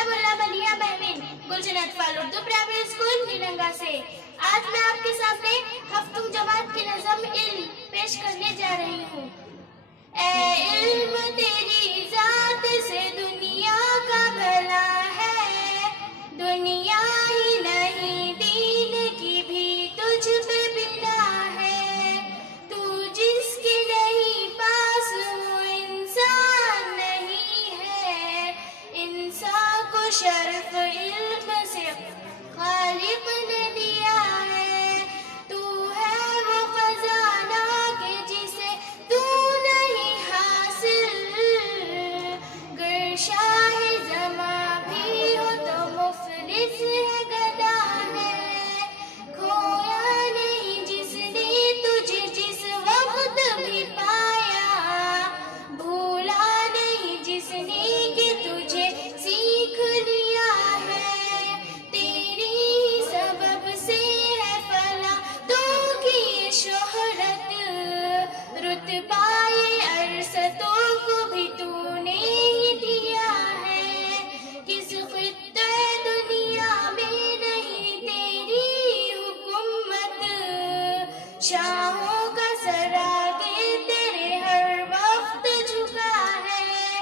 میں ملا ملیحہ مہمین گلشن اطفال اردو پرائمری اسکول نیلنگا سے آج میں آپ کے سامنے ہفتم جماعت کی نظم علم پیش کرنے جا رہی ہوں۔ اے علم تیری ذات سے دنیا کا بھلا ہے، دنیا ہی نہیں دین کی بھی تجھ پہ بنا ہے، تو جس کے نہیں پاس وہ انسان نہیں ہے، انسان کو شرف علم سے خالق نے دیا ہے، تو ہے وہ خزانہ کہ جسے تو نہیں حاصل، گر شاہ زماں بھی ہو تو مفلس ہے گدا ہے، کھویا نہیں جس نے تجھے جس وقت بھی پایا، بھولا نہیں جس نے کہ تجھے سیکھ لیا ہے، تیری سبب سے ہے فلاح تو کی شہرت، رتبہ ارسطو کو بھی تو نے ہی دیا ہے، کس خطے دنیا میں نہیں تیری حکومت، شاہوں کا سر آگے تیرے ہر وقت جھکا ہے،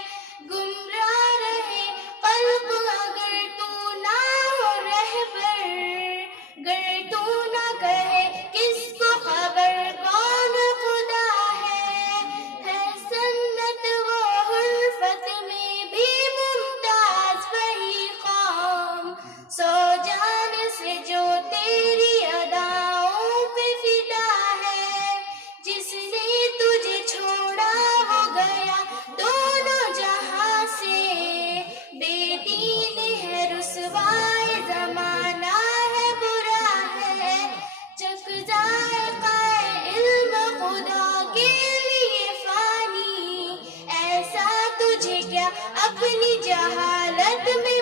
گمراہ رہے خلق اگر تو نہ ہو رہبر، گر تو نہ کہے کس کو خبر کون خدا ہے سنت و حرفت میں بھی ممتاز وہی قوم، سو جان سے جو تیری اداؤں پہ فدا ہے، جس نے تجھے چھوڑا ہو گیا دونوں جہاں سے، بے دین ہے رسوائے زمانہ ہے برا ہے، چک ذائقہ علم خدا کے لیے فانی، ایسا تجھے کیا اپنی جہالت میں